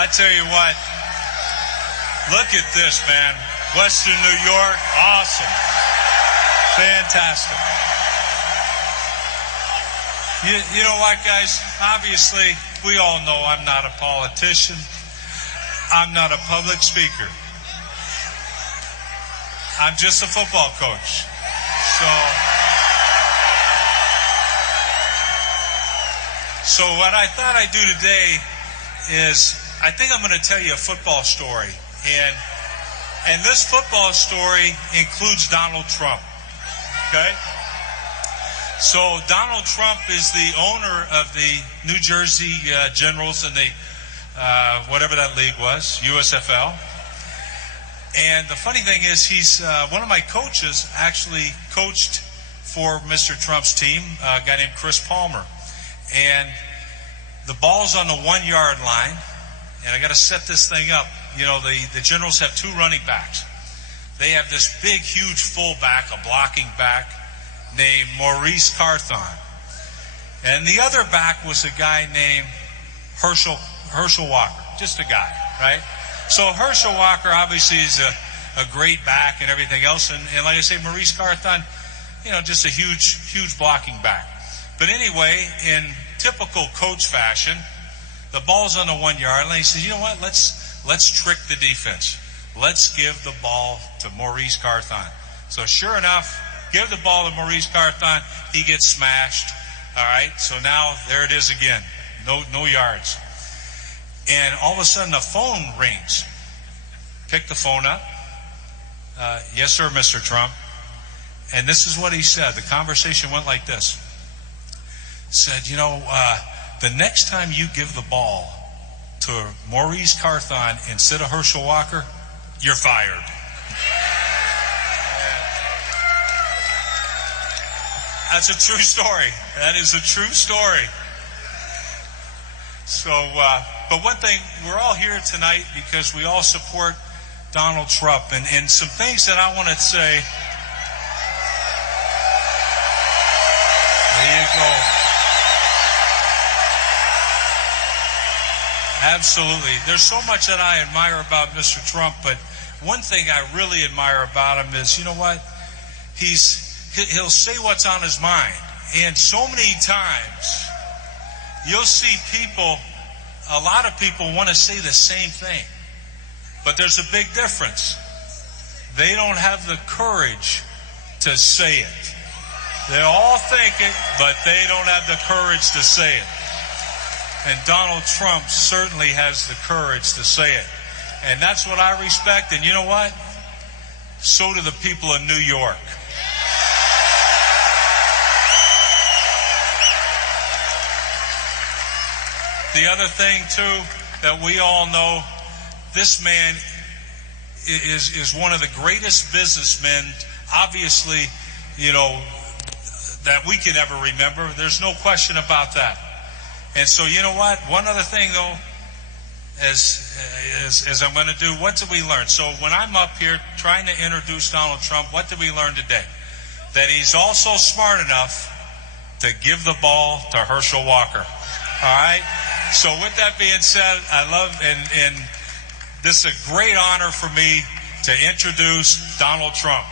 I tell you what, look at this, man. Western New York, awesome. Fantastic. You know what, guys? Obviously, we all know I'm not a politician. I'm not a public speaker. I'm just a football coach. So what I thought I'd do today is I think I'm going to tell you a football story. And this football story includes Donald Trump. Okay? So Donald Trump is the owner of the New Jersey Generals and the whatever that league was, USFL. And the funny thing is he's one of my coaches actually coached for Mr. Trump's team, a guy named Chris Palmer. And the ball's on the 1 yard line, and I got to set this thing up. You know, the Generals have two running backs. They have this big, huge fullback, a blocking back, named Maurice Carthon. And the other back was a guy named Herschel Walker, just a guy, right? So Herschel Walker obviously is a great back and everything else. And like I say, Maurice Carthon, you know, just a huge blocking back. But anyway, in typical coach fashion, the ball's on the 1 yard line. He says, you know what, let's trick the defense. Let's give the ball to Maurice Carthon. So sure enough, give the ball to Maurice Carthon. He gets smashed. All right, so now there it is again. No yards. And all of a sudden the phone rings. Pick the phone up. Yes, sir, Mr. Trump. And this is what he said. The conversation went like this. Said, you know, the next time you give the ball to Maurice Carthon instead of Herschel Walker, you're fired. That's a true story. That is a true story. So, but one thing, we're all here tonight because we all support Donald Trump. And some things that I want to say. There you go. Absolutely. There's so much that I admire about Mr. Trump, but one thing I really admire about him is, you know what? He'll say what's on his mind. And so many times, you'll see people, a lot of people want to say the same thing. But there's a big difference. They don't have the courage to say it. They all think it, but they don't have the courage to say it. And Donald Trump certainly has the courage to say it. And that's what I respect. And you know what? So do the people of New York. The other thing, too, that we all know, this man is one of the greatest businessmen, obviously, you know, that we can ever remember. There's no question about that. And so, you know what? One other thing, though, as I'm going to do, what did we learn? So when I'm up here trying to introduce Donald Trump, what did we learn today? That he's also smart enough to give the ball to Herschel Walker. All right? So with that being said, I love, and this is a great honor for me to introduce Donald Trump.